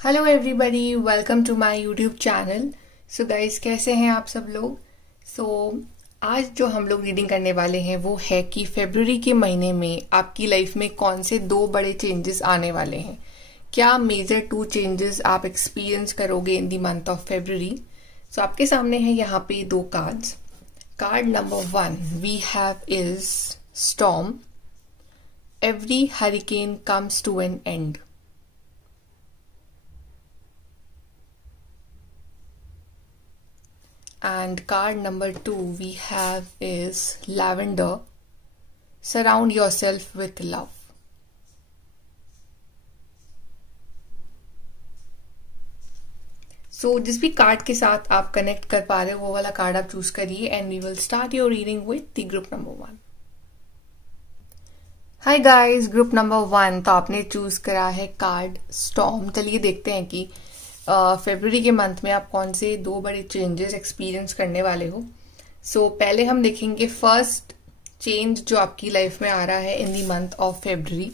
Hello everybody, welcome to my YouTube channel. So guys, कैसे हैं आप सब लोग। आज जो हम लोग रीडिंग करने वाले हैं वो है कि फरवरी के महीने में आपकी लाइफ में कौन से दो बड़े चेंजेस आने वाले हैं। क्या मेजर टू चेंजेस आप एक्सपीरियंस करोगे in the month of February. So आपके सामने है यहाँ पे दो cards. Card number 1 we have is storm. Every hurricane comes to an end. And card number 2 we have is lavender. Surround yourself with love. So जिस भी card के साथ आप कनेक्ट कर पा रहे हो वो वाला कार्ड आप चूज करिए and we will start your reading with the group number 1। Hi guys, group number 1 तो आपने चूज करा है कार्ड स्टॉर्म। चलिए देखते हैं कि फरवरी के मंथ में आप कौन से दो बड़े चेंजेस एक्सपीरियंस करने वाले हो। पहले हम देखेंगे फर्स्ट चेंज जो आपकी लाइफ में आ रहा है in the month of February.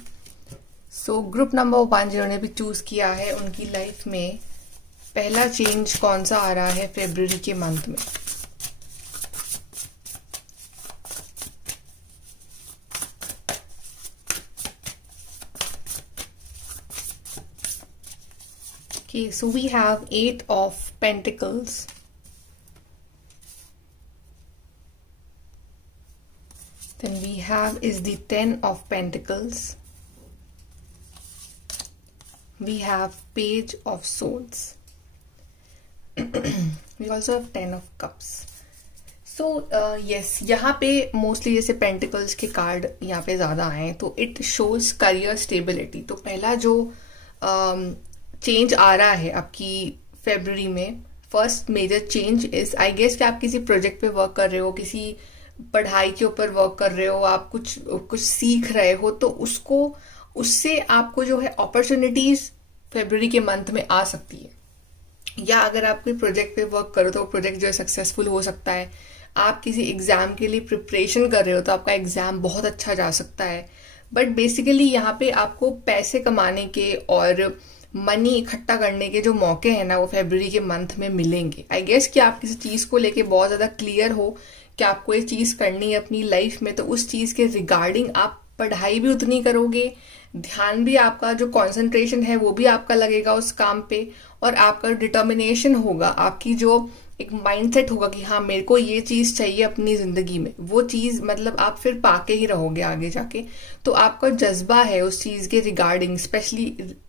Group number 1 जिन्होंने भी चूज किया है उनकी लाइफ में पहला चेंज कौन सा आ रहा है फरवरी के मंथ में। Okay, so we have 8 of Pentacles. Then we have is the 10 of Pentacles. We have Page of Swords. We also have 10 of Cups. yes, यहाँ पे मोस्टली जैसे पेंटिकल्स के कार्ड यहाँ पे ज्यादा आए हैं तो इट शोज करियर स्टेबिलिटी। तो पहला जो चेंज आ रहा है आपकी फरवरी में, first major change is I guess कि आप किसी प्रोजेक्ट पे वर्क कर रहे हो, किसी पढ़ाई के ऊपर वर्क कर रहे हो, आप कुछ सीख रहे हो तो उससे आपको जो है अपॉर्चुनिटीज फरवरी के मंथ में आ सकती है। या अगर आप कोई प्रोजेक्ट पे वर्क करो तो प्रोजेक्ट जो है सक्सेसफुल हो सकता है। आप किसी एग्जाम के लिए प्रिपरेशन कर रहे हो तो आपका एग्जाम बहुत अच्छा जा सकता है। बट बेसिकली यहाँ पे आपको पैसे कमाने के और मनी इकट्ठा करने के जो मौके हैं ना वो फरवरी के मंथ में मिलेंगे। आई गेस कि आप किसी चीज को लेके बहुत ज्यादा क्लियर हो कि आपको ये चीज करनी है अपनी लाइफ में, तो उस चीज के रिगार्डिंग आप पढ़ाई भी उतनी करोगे, ध्यान भी आपका जो कंसंट्रेशन है वो भी आपका लगेगा उस काम पे, और आपका डिटर्मिनेशन होगा, आपकी जो एक माइंडसेट होगा कि हाँ मेरे को ये चीज चाहिए अपनी जिंदगी में, वो चीज मतलब आप फिर पाके ही रहोगे आगे जाके। तो आपका जज्बा है उस चीज के regarding, specially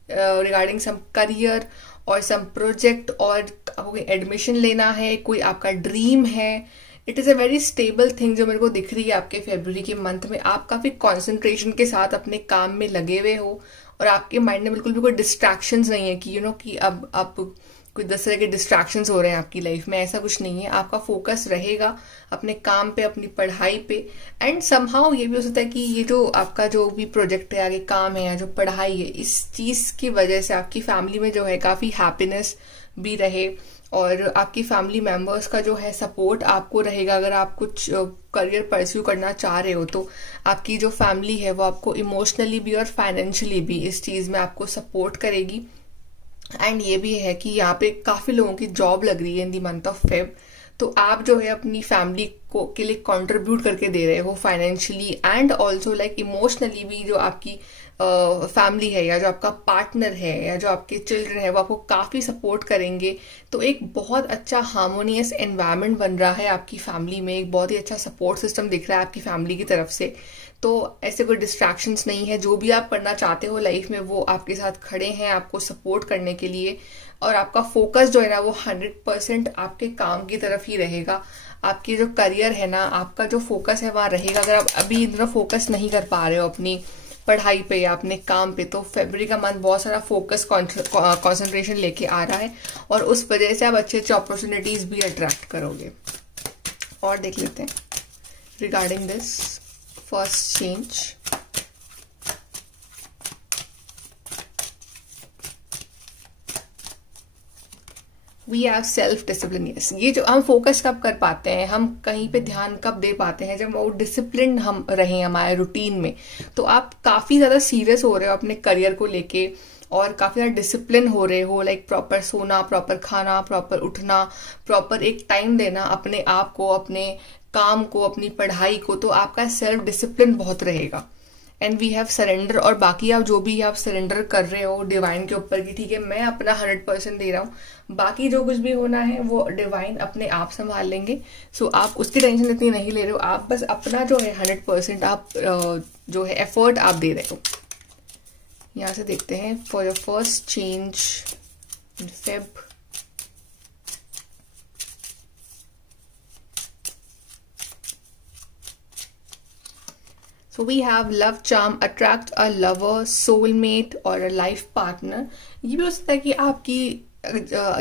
regarding some career और सम प्रोजेक्ट, और एडमिशन लेना है, कोई आपका ड्रीम है। It is a very stable thing जो मेरे को दिख रही है आपके फरवरी के मंथ में। आप काफी कॉन्सेंट्रेशन के साथ अपने काम में लगे हुए हो और आपके माइंड में बिल्कुल भी कोई डिस्ट्रैक्शंस नहीं है कि कि अब आप कोई 10 तरह के डिस्ट्रैक्शंस हो रहे हैं आपकी लाइफ में, ऐसा कुछ नहीं है। आपका फोकस रहेगा अपने काम पे, अपनी पढ़ाई पे। एंड समहाउ ये भी हो सकता है कि ये जो आपका जो भी प्रोजेक्ट है, आगे काम है या जो पढ़ाई है, इस चीज की वजह से आपकी फैमिली में जो है काफी हैप्पीनेस भी रहे और आपकी फैमिली मेंबर्स का जो है सपोर्ट आपको रहेगा। अगर आप कुछ करियर परस्यू करना चाह रहे हो तो आपकी जो फैमिली है वो आपको इमोशनली भी और फाइनेंशियली भी इस चीज में आपको सपोर्ट करेगी। एंड ये भी है कि यहाँ पे काफी लोगों की जॉब लग रही है in the month of Feb, तो आप जो है अपनी फैमिली को के लिए कंट्रीब्यूट करके दे रहे हो financially and also like emotionally भी। जो आपकी फैमिली है या जो आपका पार्टनर है या जो आपके चिल्ड्रन है वो आपको काफी सपोर्ट करेंगे। तो एक बहुत अच्छा हार्मोनियस एनवायरनमेंट बन रहा है आपकी फैमिली में, एक बहुत ही अच्छा सपोर्ट सिस्टम दिख रहा है आपकी फैमिली की तरफ से। तो ऐसे कोई डिस्ट्रैक्शंस नहीं है, जो भी आप करना चाहते हो लाइफ में वो आपके साथ खड़े हैं आपको सपोर्ट करने के लिए। और आपका फोकस जो है ना वो 100% आपके काम की तरफ ही रहेगा। आपकी जो करियर है ना, आपका जो फोकस है वहां रहेगा। अगर आप अभी इतना फोकस नहीं कर पा रहे हो अपनी पढ़ाई पे या अपने काम पे, तो फरवरी का मंथ बहुत सारा फोकस कंसंट्रेशन लेके आ रहा है और उस वजह से आप अच्छे अच्छे अपॉर्चुनिटीज भी अट्रैक्ट करोगे। और देख लेते हैं regarding this first change. We have self discipline. Yes, ये जो हम फोकस कब कर पाते हैं, हम कहीं पे ध्यान कब दे पाते हैं, जब वो डिसिप्लिन हम रहे हमारे रूटीन में। तो आप काफी ज्यादा सीरियस हो रहे हो अपने करियर को लेके और काफ़ी ज़्यादा डिसिप्लिन हो रहे हो, लाइक प्रॉपर सोना, प्रॉपर खाना, प्रॉपर उठना, प्रॉपर एक टाइम देना अपने आप को, अपने काम को, अपनी पढ़ाई को, तो आपका सेल्फ डिसिप्लिन बहुत रहेगा। एंड वी हैव सरेंडर, और बाकी आप जो भी आप सरेंडर कर रहे हो डिवाइन के ऊपर की, ठीक है मैं अपना 100% दे रहा हूँ, बाकी जो कुछ भी होना है वो डिवाइन अपने आप संभाल लेंगे। सो आप उसकी टेंशन इतनी नहीं ले रहे हो, आप बस अपना जो है 100% आप जो है एफर्ट आप दे रहे हो। यहाँ से देखते हैं for your first change in Feb. So we have love charm, attract a lover, soulmate और a life partner। ये भी हो सकता है कि आपकी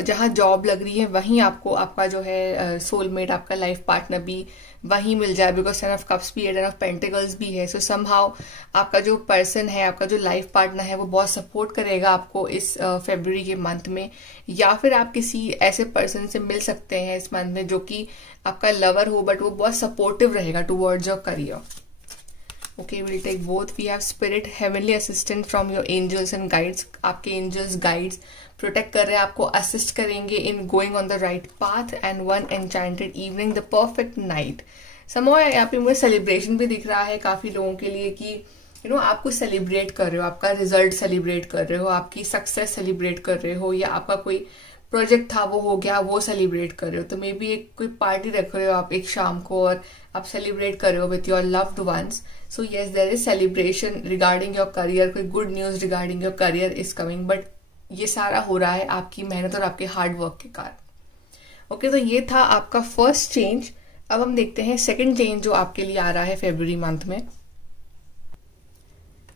जहाँ जॉब लग रही है वहीं आपको आपका जो है सोलमेट, आपका लाइफ पार्टनर भी वहीं मिल जाए, बिकॉज टेन ऑफ कप्स भी है, टेन ऑफ पेंटिकल्स भी है। सो समहाउ आपका जो पर्सन है, आपका जो लाइफ पार्टनर है, वो बहुत सपोर्ट करेगा आपको इस फरवरी के मंथ में, या फिर आप किसी ऐसे पर्सन से मिल सकते हैं इस मंथ में जो कि आपका लवर हो, बट वो बहुत सपोर्टिव रहेगा towards your career. Okay, we'll take both. We have spirit, heavenly assistant from your angels and guides। आपके angels guides प्रोटेक्ट कर रहे हैं आपको, असिस्ट करेंगे in going on the right path. And one enchanted evening, the perfect night. समो यहाँ पे मुझे सेलिब्रेशन भी दिख रहा है काफी लोगों के लिए कि यू नो आप कुछ सेलिब्रेट कर रहे हो, आपका रिजल्ट सेलिब्रेट कर रहे हो, आपकी सक्सेस सेलिब्रेट कर रहे हो, या आपका कोई प्रोजेक्ट था वो हो गया वो सेलिब्रेट कर रहे हो। तो मे बी एक कोई पार्टी रख रहे हो आप एक शाम को और आप सेलिब्रेट कर रहे हो with your loved ones. So yes, there is celebration regarding your career, कोई good news regarding your career is coming, but ये सारा हो रहा है आपकी मेहनत और आपके हार्ड वर्क के कारण। ओके, तो ये था आपका फर्स्ट चेंज। अब हम देखते हैं सेकंड चेंज जो आपके लिए आ रहा है फरवरी मंथ में।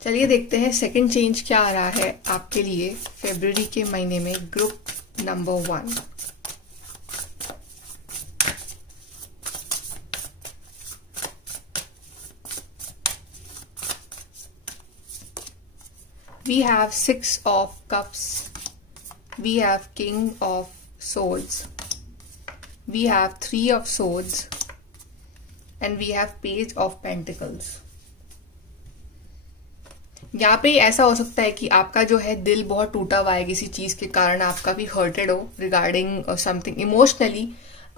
चलिए देखते हैं सेकंड चेंज क्या आ रहा है आपके लिए फरवरी के महीने में। Group number 1, we have 6 of cups, we have king of swords, we have 3 of swords and we have page of pentacles। यहाँ पे ऐसा हो सकता है कि आपका जो है दिल बहुत टूटा हुआ है किसी चीज के कारण, आप काफी हर्टेड हो रिगार्डिंग समथिंग इमोशनली,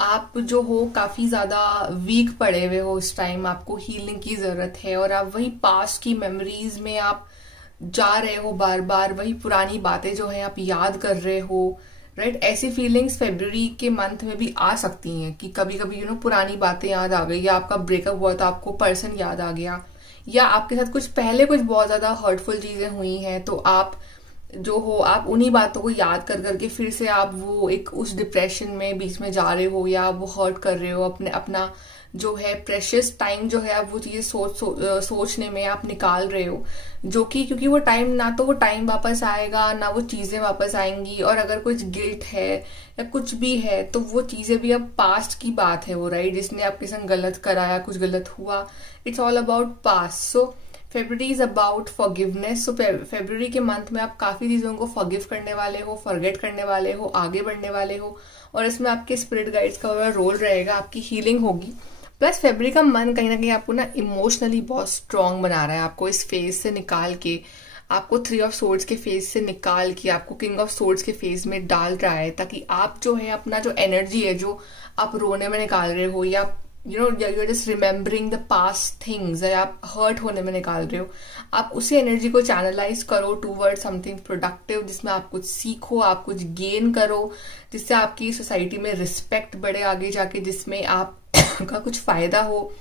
आप जो हो काफी ज्यादा वीक पड़े हुए हो इस टाइम, आपको हीलिंग की जरूरत है, और आप वही पास्ट की मेमोरीज में आप जा रहे हो, बार बार वही पुरानी बातें जो है आप याद कर रहे हो, राइट। ऐसी फीलिंग्स फरवरी के मंथ में भी आ सकती हैं कि कभी कभी यू नो पुरानी बातें याद आ गई, या आपका ब्रेकअप हुआ तो आपको पर्सन याद आ गया, या आपके साथ कुछ पहले कुछ बहुत ज्यादा हर्टफुल चीजें हुई हैं, तो आप जो हो आप उन्हीं बातों को याद कर करके फिर से आप वो एक उस डिप्रेशन में बीच में जा रहे हो, या आप वो हर्ट कर रहे हो, अपना जो है प्रेशियस टाइम जो है आप वो चीजें सोचने में आप निकाल रहे हो, जो कि क्योंकि वो टाइम ना तो वो टाइम वापस आएगा ना वो चीजें वापस आएंगी, और अगर कुछ गिल्ट है या कुछ भी है तो वो चीजें भी अब पास्ट की बात है वो, राइट, जिसने आपके संग गलत कराया, कुछ गलत हुआ, it's all about past. So February is about forgiveness. So February के मंथ में आप काफी चीजों को फॉरगिव करने वाले हो, फॉरगेट करने वाले हो, आगे बढ़ने वाले हो, और इसमें आपके स्पिरिट गाइड्स का रोल रहेगा, आपकी हीलिंग होगी। प्लस फरवरी का मंथ कहीं ना कहीं आपको ना इमोशनली बहुत स्ट्रांग बना रहा है, आपको इस फेज से निकाल के, आपको 3 ऑफ सोर्ड्स के फेज से निकाल के आपको किंग ऑफ सोर्ड्स के फेज में डाल रहा है, ताकि आप जो है अपना जो एनर्जी है जो आप रोने में निकाल रहे हो, या you know you are just remembering the past things, या आप हर्ट होने में निकाल रहे हो, आप उसी एनर्जी को चैनलाइज करो टूवर्ड समथिंग प्रोडक्टिव, जिसमें आप कुछ सीखो, आप कुछ गेन करो, जिससे आपकी सोसाइटी में रिस्पेक्ट बढ़े आगे जाके, जिसमें आप का कुछ फायदा हो,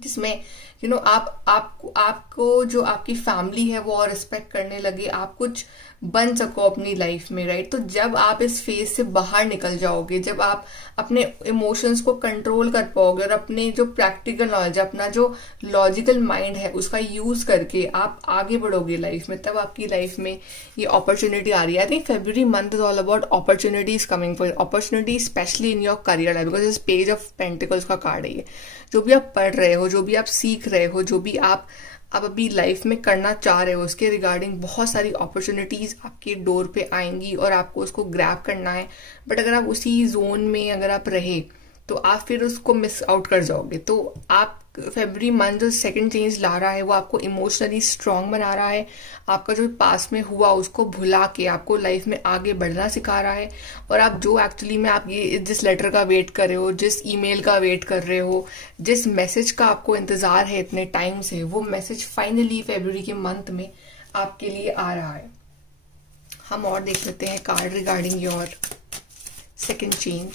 जिसमें यू नो आपको जो आपकी फैमिली है वो और रिस्पेक्ट करने लगे, आप कुछ बन सको अपनी लाइफ में, राइट। तो जब आप इस फेज से बाहर निकल जाओगे, जब आप अपने इमोशंस को कंट्रोल कर पाओगे और अपने जो प्रैक्टिकल नॉलेज, अपना जो लॉजिकल माइंड है उसका यूज करके आप आगे बढ़ोगे लाइफ में, तब आपकी लाइफ में ये अपॉर्चुनिटी आ रही है। I think February month is all about opportunities coming for opportunity specially in your career, because इस पेज ऑफ पेंटिकल्स का कार्ड है ये। जो भी आप पढ़ रहे हो, जो भी आप सीख रहे हो, जो भी आप अभी लाइफ में करना चाह रहे हो, उसके रिगार्डिंग बहुत सारी अपॉर्चुनिटीज आपके डोर पे आएंगी और आपको उसको ग्रैब करना है। बट अगर आप उसी जोन में अगर आप रहे तो आप फिर उसको मिस आउट कर जाओगे। तो आप फेब्रुअरी मंथ जो सेकंड चेंज ला रहा है वो आपको इमोशनली स्ट्रांग बना रहा है, आपका जो पास्ट में हुआ उसको भुला के आपको लाइफ में आगे बढ़ना सिखा रहा है। और आप जो एक्चुअली में आप ये जिस लेटर का वेट कर रहे हो, जिस ईमेल का वेट कर रहे हो, जिस मैसेज का आपको इंतजार है इतने टाइम से, वो मैसेज फाइनली फेब्रुअरी के मंथ में आपके लिए आ रहा है। हम और देख लेते हैं card regarding your second change.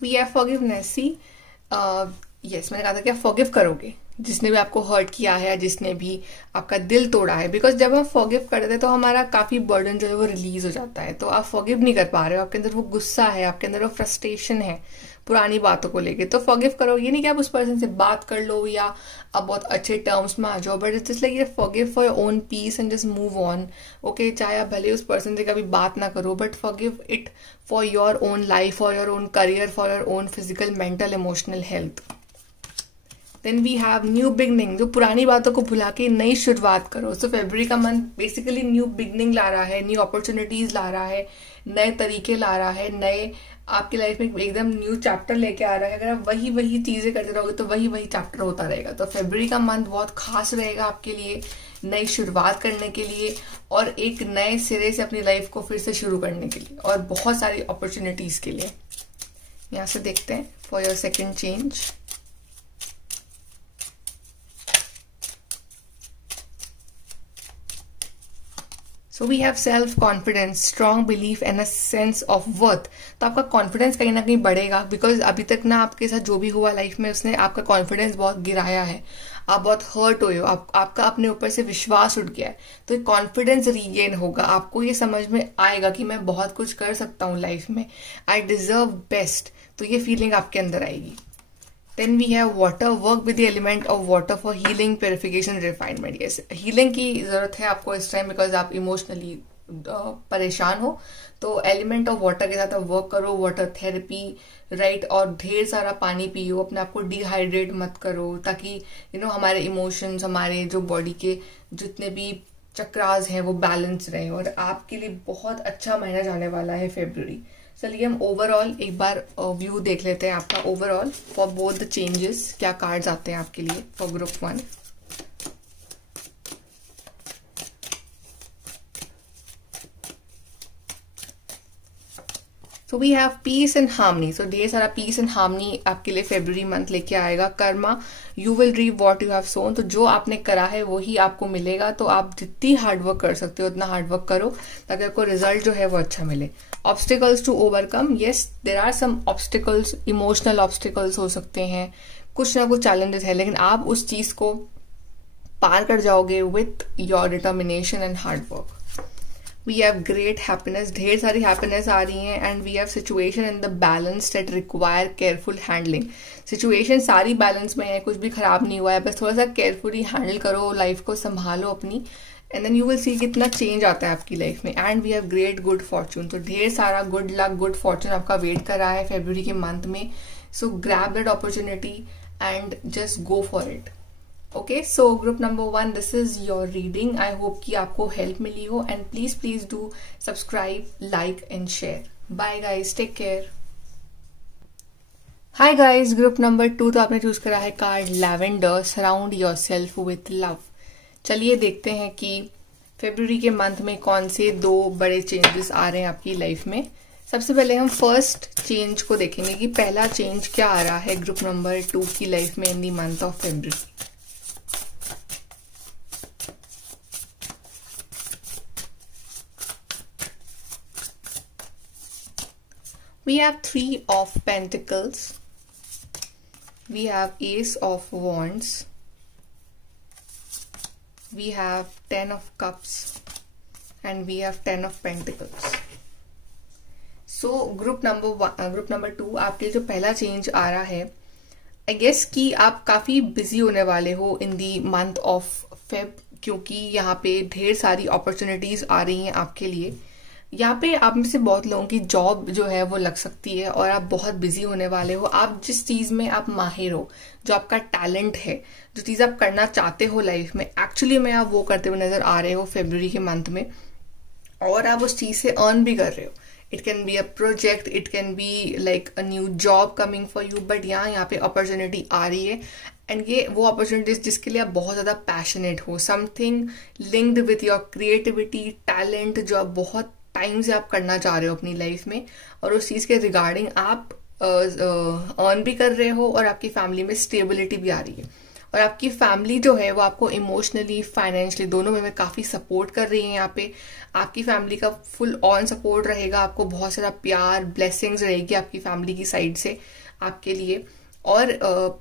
We have forgiveness. Yes, मैंने कहा था कि आप फॉरगिव करोगे जिसने भी आपको हर्ट किया है, जिसने भी आपका दिल तोड़ा है। बिकॉज जब हम फॉरगिव करते हैं तो हमारा काफी बर्डन जो है वो रिलीज हो जाता है। तो आप फॉरगिव नहीं कर पा रहे हो, आपके अंदर वो गुस्सा है, आपके अंदर वो फ्रस्ट्रेशन है पुरानी बातों को लेके। तो फॉरगिव करो, ये नहीं कि आप उस पर्सन से बात कर लो या आप बहुत अच्छे टर्म्स में आ जाओ, but it's just like forgive for your own peace and just move on. Okay, चाहे आप भले उस पर्सन से कभी बात ना करो, but forgive it for your own life, for your own career, for your own physical, mental, emotional health. Then we have new beginning, जो पुरानी बातों को भुला के नई शुरुआत करो। सो फेब्रुअरी का मंथ बेसिकली न्यू बिगनिंग ला रहा है, न्यू अपॉर्चुनिटीज ला रहा है, नए तरीके ला रहा है, नए आपकी लाइफ में एकदम न्यू चैप्टर लेके आ रहा है। अगर आप वही वही चीजें करते रहोगे तो वही वही चैप्टर होता रहेगा। तो फेब्रुअरी का मंथ बहुत खास रहेगा आपके लिए, नई शुरुआत करने के लिए और एक नए सिरे से अपनी लाइफ को फिर से शुरू करने के लिए और बहुत सारी अपॉर्चुनिटीज के लिए। यहां से देखते हैं for your second change. So we have self confidence, strong belief and a sense of worth. तो आपका कॉन्फिडेंस कहीं ना कहीं बढ़ेगा, बिकॉज अभी तक ना आपके साथ जो भी हुआ लाइफ में उसने आपका कॉन्फिडेंस बहुत गिराया है, आप बहुत हर्ट हुए हो, आपका अपने ऊपर से विश्वास उठ गया है। तो एक कॉन्फिडेंस रीगेन होगा, आपको ये समझ में आएगा कि मैं बहुत कुछ कर सकता हूँ लाइफ में, आई डिजर्व बेस्ट। तो ये फीलिंग आपके अंदर आएगी। Then we have water, work with the element of water for healing, purification, refinement. Yes, healing की जरूरत है आपको इस टाइम, बिकॉज आप इमोशनली परेशान हो। तो एलिमेंट ऑफ वाटर के साथ आप वर्क करो, वाटर थेरेपी, राइट। और ढेर सारा पानी पियो, अपने आप को डिहाइड्रेट मत करो, ताकि हमारे इमोशंस, हमारे जो बॉडी के जितने भी चक्रास हैं वो बैलेंस रहे। और आपके लिए बहुत अच्छा महीना जाने वाला है फेब्रुअरी। चलिए हम ओवरऑल एक बार व्यू देख लेते हैं आपका overall for both the changes. क्या कार्ड्स आते हैं आपके लिए for group 1। So we have peace and harmony. So ढेर सारा पीस एंड हार्मनी आपके लिए फेब्रुअरी मंथ लेके आएगा। Karma, you will reap what you have sown. तो जो आपने करा है वही आपको मिलेगा। तो आप जितनी हार्डवर्क कर सकते हो उतना हार्डवर्क करो ताकि आपको रिजल्ट जो है वो अच्छा मिले। Obstacles to overcome, yes there are some obstacles, emotional obstacles हो सकते हैं, कुछ ना कुछ चैलेंजेस है, लेकिन आप उस चीज को पार कर जाओगे with your determination and hard work. We have great happiness, ढेर सारी हैप्पीनेस आ रही है। And we have situation in the balance that require careful handling. Situation सारी बैलेंस में है, कुछ भी खराब नहीं हुआ है, बस थोड़ा सा केयरफुली हैंडल करो, लाइफ को संभालो अपनी, and then you will see कितना चेंज आता है आपकी लाइफ में। And we have great good fortune. तो ढेर सारा गुड लक, गुड फॉर्चून आपका वेट कर रहा है फेब्रुअरी के मंथ में। So grab that opportunity and just go for it. Okay, so group number 1, this is your reading. I hope कि आपको हेल्प मिली हो, and please do subscribe, like and share. Bye guys, take care. Hi guys, group number 2, तो आपने choose करा है card lavender, surround your yourself with. Love देखते हैं कि फेब्रुअरी के मंथ में कौन से 2 बड़े चेंजेस आ रहे हैं आपकी लाइफ में। सबसे पहले हम फर्स्ट चेंज को देखेंगे कि पहला चेंज क्या आ रहा है ग्रुप नंबर 2 की लाइफ में in the month of February. We have 3 of Pentacles, we have Ace of Wands, we have 10 of Cups and we have 10 of Pentacles. So group number 2 आपके जो पहला चेंज आ रहा है, आई गेस कि आप काफी बिजी होने वाले हो इन दी मंथ ऑफ फेब, क्योंकि यहाँ पे ढेर सारी अपॉर्चुनिटीज आ रही हैं आपके लिए। यहाँ पे आप में से बहुत लोगों की जॉब जो है वो लग सकती है और आप बहुत बिजी होने वाले हो। आप जिस चीज में आप माहिर हो, जो आपका टैलेंट है, जो चीज आप करना चाहते हो लाइफ में, एक्चुअली में आप वो करते हुए नजर आ रहे हो फरवरी के मंथ में, और आप उस चीज से अर्न भी कर रहे हो। It can be a project, it can be like a new job coming for you, but यहाँ पे अपॉर्चुनिटी आ रही है। एंड ये वो अपॉर्चुनिटीज जिसके लिए आप बहुत ज्यादा पैशनेट हो, something linked with your creativity, talent, जो आप बहुत टाइम से आप करना चाह रहे हो अपनी लाइफ में, और उस चीज के रिगार्डिंग आप अर्न भी कर रहे हो और आपकी फैमिली में स्टेबिलिटी भी आ रही है। और आपकी फैमिली जो है वो आपको इमोशनली, फाइनेंशियली, दोनों में काफी सपोर्ट कर रही है। यहाँ पे आपकी फैमिली का फुल ऑन सपोर्ट रहेगा, आपको बहुत सारा प्यार, ब्लेसिंग्स रहेगी आपकी फैमिली की साइड से आपके लिए। और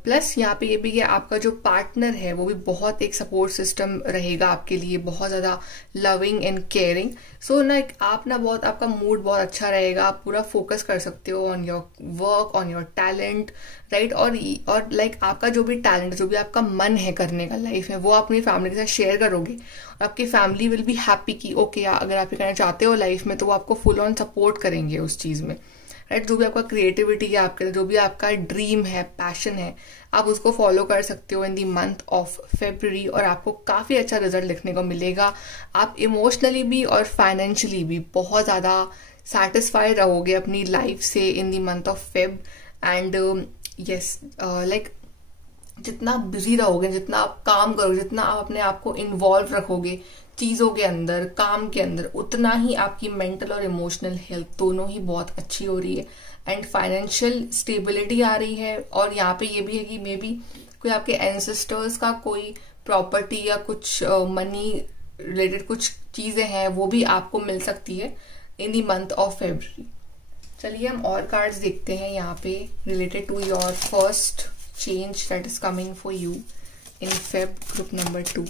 प्लस यहाँ पे ये भी है, आपका जो पार्टनर है वो भी बहुत एक सपोर्ट सिस्टम रहेगा आपके लिए, बहुत ज्यादा लविंग एंड केयरिंग। सो ना आप ना बहुत, आपका मूड बहुत अच्छा रहेगा, आप पूरा फोकस कर सकते हो on your work, on your talent, right. और लाइक आपका जो भी टैलेंट, जो भी आपका मन है करने का लाइफ में, वो आप अपनी फैमिली के साथ शेयर करोगे और आपकी फैमिली विल बी हैप्पी कि ओके, अगर आप ये करना चाहते हो लाइफ में तो वो आपको फुल ऑन सपोर्ट करेंगे उस चीज में, राइट। जो भी आपका क्रिएटिविटी है, आपके जो भी आपका ड्रीम है, पैशन है, आप उसको फॉलो कर सकते हो इन दी मंथ ऑफ फेब्रुअरी, और आपको काफी अच्छा रिजल्ट देखने को मिलेगा। आप इमोशनली भी और फाइनेंशियली भी बहुत ज्यादा सेटिस्फाइड रहोगे अपनी लाइफ से in the month of Feb. And yes, like जितना बिजी रहोगे, जितना आप काम करोगे, जितना आप अपने आप को इन्वॉल्व रखोगे चीजों के अंदर, काम के अंदर, उतना ही आपकी मेंटल और इमोशनल हेल्थ दोनों ही बहुत अच्छी हो रही है। एंड फाइनेंशियल स्टेबिलिटी आ रही है। और यहाँ पे ये भी है कि मे बी कोई आपके एंसेस्टर्स का कोई प्रॉपर्टी या कुछ मनी रिलेटेड कुछ चीजें हैं वो भी आपको मिल सकती है in the month of February. चलिए हम और कार्ड्स देखते हैं यहाँ पे related to your first change that is coming for you in Feb, group number 2.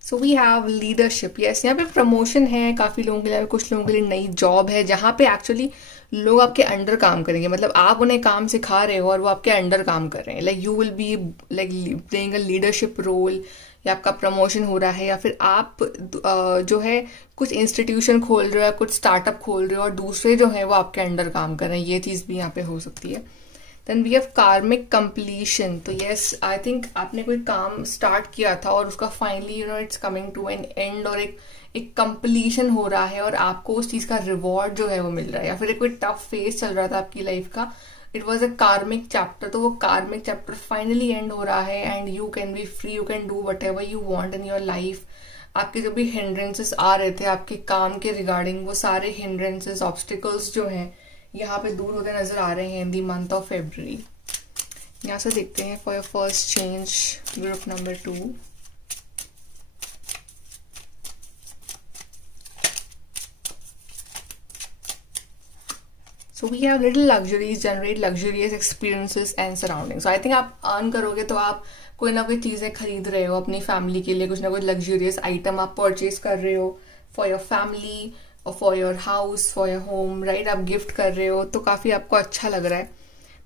So we have leadership. Yes, यहाँ पे प्रमोशन है काफी लोगों के लिए, कुछ लोगों के लिए नई जॉब है जहाँ पे एक्चुअली लोग आपके अंडर काम करेंगे, मतलब आप उन्हें काम सिखा रहे हो और वो आपके अंडर काम कर रहे हैं। Like you will be like playing a leadership role, या आपका प्रमोशन हो रहा है, या फिर आप जो है कुछ इंस्टीट्यूशन खोल रहे हो, कुछ स्टार्टअप खोल रहे हो और दूसरे जो है वो आपके अंडर काम कर रहे हैं, ये चीज भी यहाँ पे हो सकती है। Then we have karmic completion. तो यस, आई थिंक आपने कोई काम स्टार्ट किया था और उसका finally it's coming to an end, और एक कंप्लीशन हो रहा है और आपको उस चीज का रिवॉर्ड जो है वो मिल रहा है। या फिर एक कोई टफ फेज चल रहा था आपकी लाइफ का, इट वॉज अ कार्मिक चैप्टर, तो वो कार्मिक चैप्टर फाइनली एंड हो रहा है and you can be free, you can do what ever you want in your life. आपके जो भी हिंड्रेंसेस आ रहे थे आपके काम के रिगार्डिंग, वो सारे हिंड्रेंसेस, ऑब्स्टिकल्स जो हैं यहाँ पे दूर होते नजर आ रहे हैं इन दी मंथ ऑफ फेब्रुअरी। यहाँ से देखते हैं for your first change, group number 2। So we have little luxuries, generate luxurious experiences and surroundings. So I think आप अर्न करोगे तो आप कोई ना कोई चीजें खरीद रहे हो अपनी फैमिली के लिए, कुछ ना कुछ लग्जूरियस आइटम आप परचेज कर रहे हो फॉर योर फैमिली और for your house, for your home, right. आप गिफ्ट कर रहे हो तो काफी आपको अच्छा लग रहा है।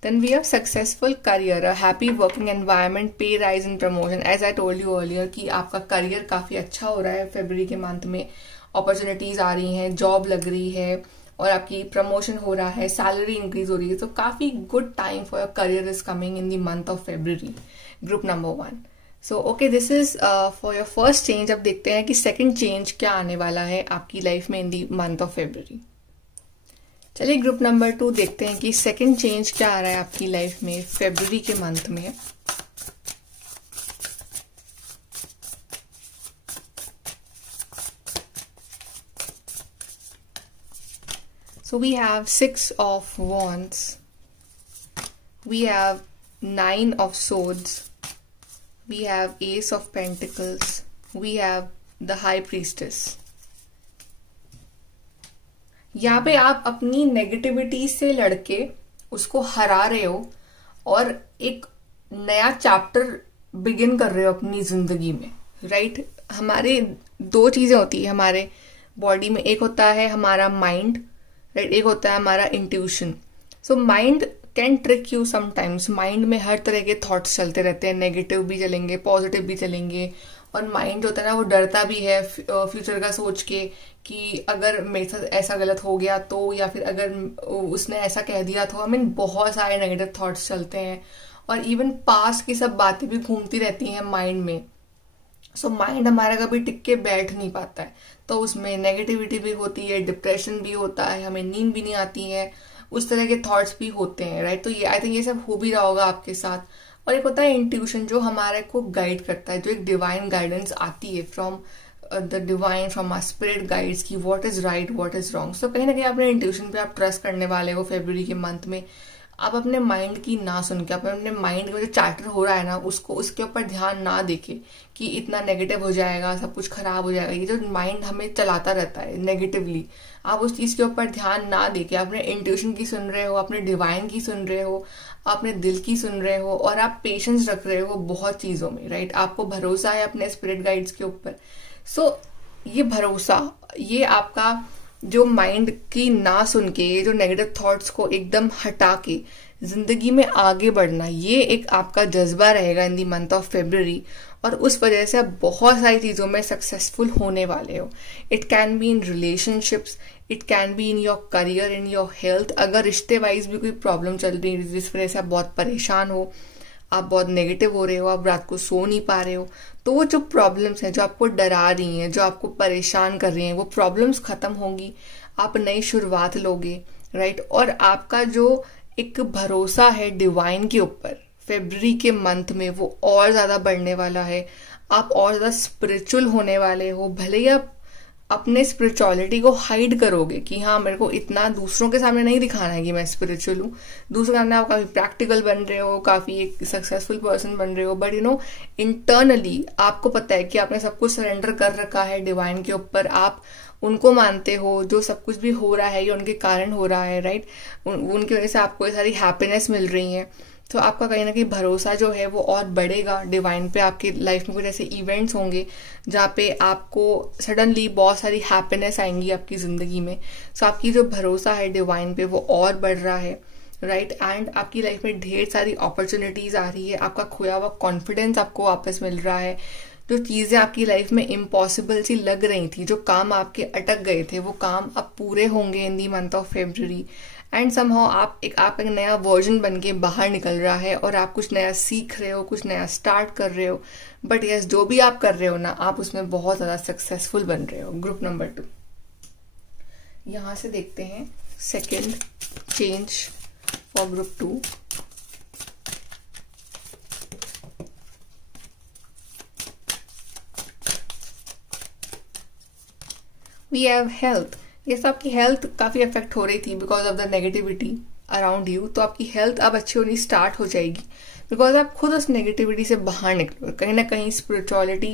Then we have successful career, a happy working environment, pay rise in promotion. As I told you earlier कि आपका करियर काफी अच्छा हो रहा है फरवरी के मंथ में, अपॉर्चुनिटीज आ रही हैं, जॉब लग रही है और आपकी प्रमोशन हो रहा है, सैलरी इंक्रीज हो रही है। तो काफी good time for your career is coming in the month of February, group number 1। So okay, this is for your first change. अब देखते हैं कि सेकंड चेंज क्या आने वाला है आपकी लाइफ में इन द मंथ ऑफ फेब्रुअरी। चलिए ग्रुप नंबर 2 देखते हैं कि सेकंड चेंज क्या आ रहा है आपकी लाइफ में फेब्रुअरी के मंथ में। So we have 6 of Wands, we have 9 of Swords, we have Ace of Pentacles, we have the High Priestess. यहाँ पे आप अपनी नेगेटिविटी से लड़के उसको हरा रहे हो और एक नया चैप्टर बिगिन कर रहे हो अपनी जिंदगी में, राइट। हमारे 2 चीजें होती है हमारे बॉडी में, एक होता है हमारा माइंड, राइट, एक होता है हमारा intuition. So mind can trick you sometimes. Mind में हर तरह के थॉट्स चलते रहते हैं, नेगेटिव भी चलेंगे, पॉजिटिव भी चलेंगे। और माइंड जो होता है ना वो डरता भी है फ्यूचर का सोच के कि अगर मेरे साथ ऐसा गलत हो गया तो, या फिर अगर उसने ऐसा कह दिया तो। आई मीन बहुत सारे नेगेटिव थॉट्स चलते हैं, और इवन पास्ट की सब बातें भी घूमती रहती हैं माइंड में। सो माइंड हमारा कभी टिक के बैठ नहीं पाता है, तो उसमें नेगेटिविटी भी होती है, डिप्रेशन भी होता है, हमें नींद भी नहीं आती है, उस तरह के थॉट्स भी होते हैं, राइट। तो ये आई थिंक ये सब हो भी रहा होगा आपके साथ। और एक होता है इंट्यूशन जो हमारे को गाइड करता है, जो एक डिवाइन गाइडेंस आती है from the divine, from our spirit guides की what is right what is wrong. So कहीं ना कहीं अपने इंट्यूशन पे आप ट्रस्ट करने वाले हो फरवरी के मंथ में। आप अपने माइंड की ना सुन के, आप अपने माइंड में जो चैटर हो रहा है ना उसको, उसके ऊपर ध्यान ना देके कि इतना नेगेटिव हो जाएगा, सब कुछ खराब हो जाएगा, ये जो माइंड हमें चलाता रहता है नेगेटिवली, आप उस चीज के ऊपर ध्यान ना देके अपने इंट्यूशन की सुन रहे हो, अपने डिवाइन की सुन रहे हो, अपने दिल की सुन रहे हो, और आप पेशेंस रख रहे हो बहुत चीजों में, राइट। आपको भरोसा है अपने स्पिरिट गाइड्स के ऊपर। सो ये भरोसा, ये आपका जो माइंड की ना सुन के, ये जो नेगेटिव थॉट्स को एकदम हटा के जिंदगी में आगे बढ़ना, ये एक आपका जज्बा रहेगा इन दी मंथ ऑफ फेब्रुअरी। और उस वजह से आप बहुत सारी चीजों में सक्सेसफुल होने वाले हो। It can be in relationships, it can be in your career, in your health. अगर रिश्ते वाइज भी कोई प्रॉब्लम चल रही है जिस वजह से आप बहुत परेशान हो, आप बहुत नेगेटिव हो रहे हो, आप रात को सो नहीं पा रहे हो, तो वो जो प्रॉब्लम्स हैं जो आपको डरा रही हैं, जो आपको परेशान कर रही हैं, वो प्रॉब्लम्स खत्म होंगी, आप नई शुरुआत लोगे, राइट। और आपका जो एक भरोसा है डिवाइन के ऊपर फेब्रुअरी के मंथ में, वो और ज्यादा बढ़ने वाला है। आप और ज्यादा स्पिरिचुअल होने वाले हो। भले ही आप अपने स्पिरिचुअलिटी को हाइड करोगे कि हाँ मेरे को इतना दूसरों के सामने नहीं दिखाना है कि मैं स्पिरिचुअल हूँ, दूसरों के सामने आप काफी प्रैक्टिकल बन रहे हो, काफी एक सक्सेसफुल पर्सन बन रहे हो, बट यू नो इंटरनली आपको पता है कि आपने सब कुछ सरेंडर कर रखा है डिवाइन के ऊपर। आप उनको मानते हो, जो सब कुछ भी हो रहा है ये उनके कारण हो रहा है, राइट। उनकी वजह से आपको ये सारी हैप्पीनेस मिल रही है। तो आपका कहीं ना कहीं भरोसा जो है वो और बढ़ेगा डिवाइन पे। आपकी लाइफ में कुछ ऐसे इवेंट्स होंगे जहाँ पे आपको सडनली बहुत सारी हैप्पीनेस आएंगी आपकी जिंदगी में। सो आपकी जो भरोसा है डिवाइन पे वो और बढ़ रहा है, राइट। एंड आपकी लाइफ में ढेर सारी अपॉर्चुनिटीज आ रही है, आपका खोया हुआ कॉन्फिडेंस आपको वापस मिल रहा है। जो चीजें आपकी लाइफ में इम्पॉसिबल सी लग रही थी, जो काम आपके अटक गए थे, वो काम अब पूरे होंगे in the month of February. And somehow आप एक नया वर्जन बन के बाहर निकल रहा है, और आप कुछ नया सीख रहे हो, कुछ नया स्टार्ट कर रहे हो। बट यस, जो भी आप कर रहे हो ना, आप उसमें बहुत ज्यादा सक्सेसफुल बन रहे हो। ग्रुप नंबर 2, यहां से देखते हैं second change for group 2। We have health. ये सब आपकी हेल्थ काफी अफेक्ट हो रही थी because of the negativity around you. तो आपकी हेल्थ अब अच्छी होनी स्टार्ट हो जाएगी बिकॉज आप खुद उस नेगेटिविटी से बाहर निकलोगे। कहीं ना कहीं स्पिरिचुअलिटी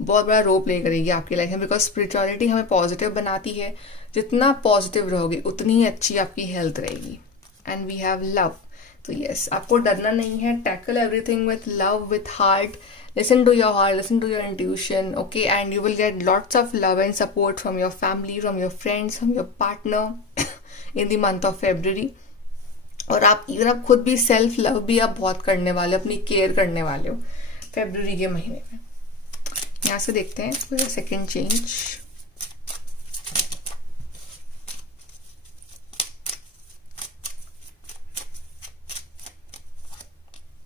बहुत बड़ा रोल प्ले करेगी आपकी लाइफ में, बिकॉज स्पिरिचुअलिटी हमें पॉजिटिव बनाती है। जितना पॉजिटिव रहोगे उतनी ही अच्छी आपकी हेल्थ रहेगी। And we have love. तो यस, आपको डरना नहीं है। Tackle everything with love, with heart. Listen to your heart, listen to your intuition, okay? And you will get lots of love and support from your family, from your friends, from your partner in the month of February. और आप खुद भी self love भी आप बहुत करने वाले हो, अपनी केयर करने वाले हो फेब्रुअरी के महीने में। यहाँ से देखते हैं second change.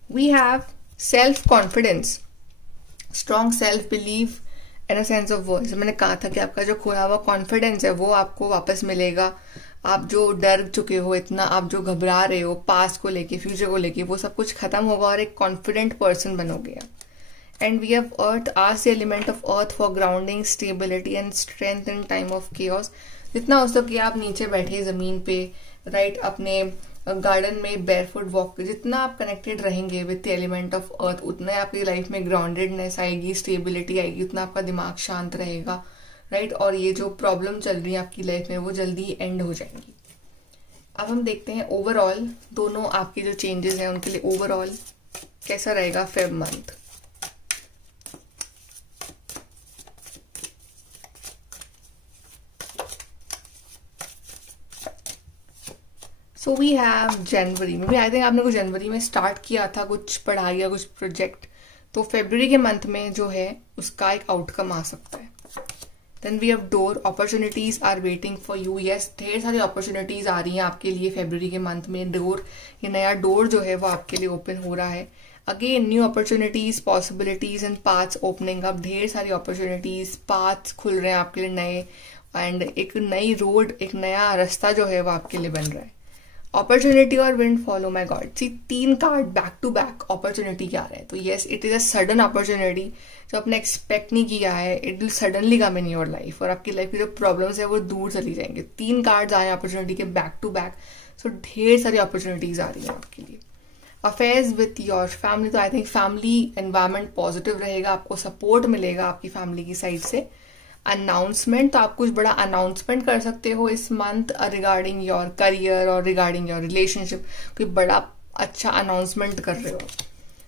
We have self confidence, strong self believe and a sense of voice. मैंने कहा था कि आपका जो खोया हुआ कॉन्फिडेंस है वो आपको वापस मिलेगा। आप जो डर चुके हो इतना, आप जो घबरा रहे हो पास्ट को लेके, फ्यूचर को लेके, वो सब कुछ खत्म होगा और एक कॉन्फिडेंट पर्सन बनोगे आप। And we have earth, ask the element of earth for grounding, stability and strength in time of chaos. जितना हो सके आप नीचे बैठे जमीन पे, राइट, अपने गार्डन में बेयरफुट वॉक, जितना आप कनेक्टेड रहेंगे विद द एलिमेंट ऑफ अर्थ, उतना आपकी लाइफ में ग्राउंडेडनेस आएगी, स्टेबिलिटी आएगी, उतना आपका दिमाग शांत रहेगा, राइट। और ये जो प्रॉब्लम चल रही है आपकी लाइफ में वो जल्दी एंड हो जाएंगी। अब हम देखते हैं ओवरऑल दोनों आपके जो चेंजेस हैं उनके लिए ओवरऑल कैसा रहेगा Feb month. So we have January में भी, आई थिंक आपने कुछ जनवरी में स्टार्ट किया था कुछ पढ़ाई या कुछ प्रोजेक्ट, तो फरवरी के मंथ में जो है उसका एक आउटकम आ सकता है. Then we have door, opportunities are waiting for you. Yes, ढेर सारी अपॉर्चुनिटीज आ रही हैं आपके लिए फरवरी के मंथ में. डोर, ये नया डोर जो है वो आपके लिए ओपन हो रहा है. Again new opportunities, possibilities and paths opening up. ढेर सारी अपॉर्चुनिटीज, पाथ्स खुल रहे हैं आपके लिए नए, एंड एक नई रोड, एक नया रास्ता जो है वो आपके लिए बन रहा है. अपॉर्चुनिटी और windfall. My god, see 3 card back to back opportunity के आ रहे हैं. तो yes, it is a sudden opportunity जो आपने एक्सपेक्ट नहीं किया है. It will suddenly come in your life और आपकी लाइफ की जो प्रॉब्लम्स है वो दूर चली जाएंगे. 3 कार्ड्स आए हैं अपॉर्चुनिटी के बैक टू बैक. सो ढेर सारी अपॉर्चुनिटीज आ रही है आपके लिए. अफेयर्स विथ योर फैमिली, तो I think family environment positive रहेगा, आपको सपोर्ट मिलेगा आपकी फैमिली की साइड से. अनाउंसमेंट, तो आप कुछ बड़ा अनाउंसमेंट कर सकते हो इस मंथ रिगार्डिंग योर करियर और रिगार्डिंग योर रिलेशनशिप. कोई बड़ा अच्छा अनाउंसमेंट कर रहे हो.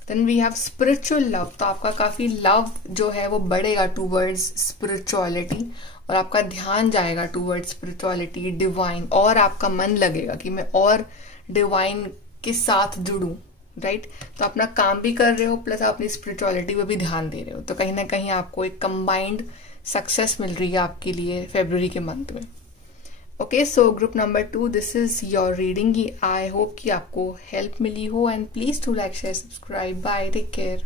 Then we have spiritual love, तो आपका काफी लव जो है वो बढ़ेगा टूवर्ड्स स्पिरिचुअलिटी और आपका ध्यान जाएगा टूवर्ड्स स्पिरिचुअलिटी, डिवाइन, और आपका मन लगेगा कि मैं और डिवाइन के साथ जुड़ूं. राइट, तो अपना काम भी कर रहे हो प्लस आप अपनी स्पिरिचुअलिटी पे भी ध्यान दे रहे हो. तो कहीं ना कहीं आपको एक कंबाइंड सक्सेस मिल रही है आपके लिए फरवरी के मंथ में. Okay, so group number 2, this is your reading. I hope कि आपको हेल्प मिली हो, and please to like, share, subscribe. Bye, take care.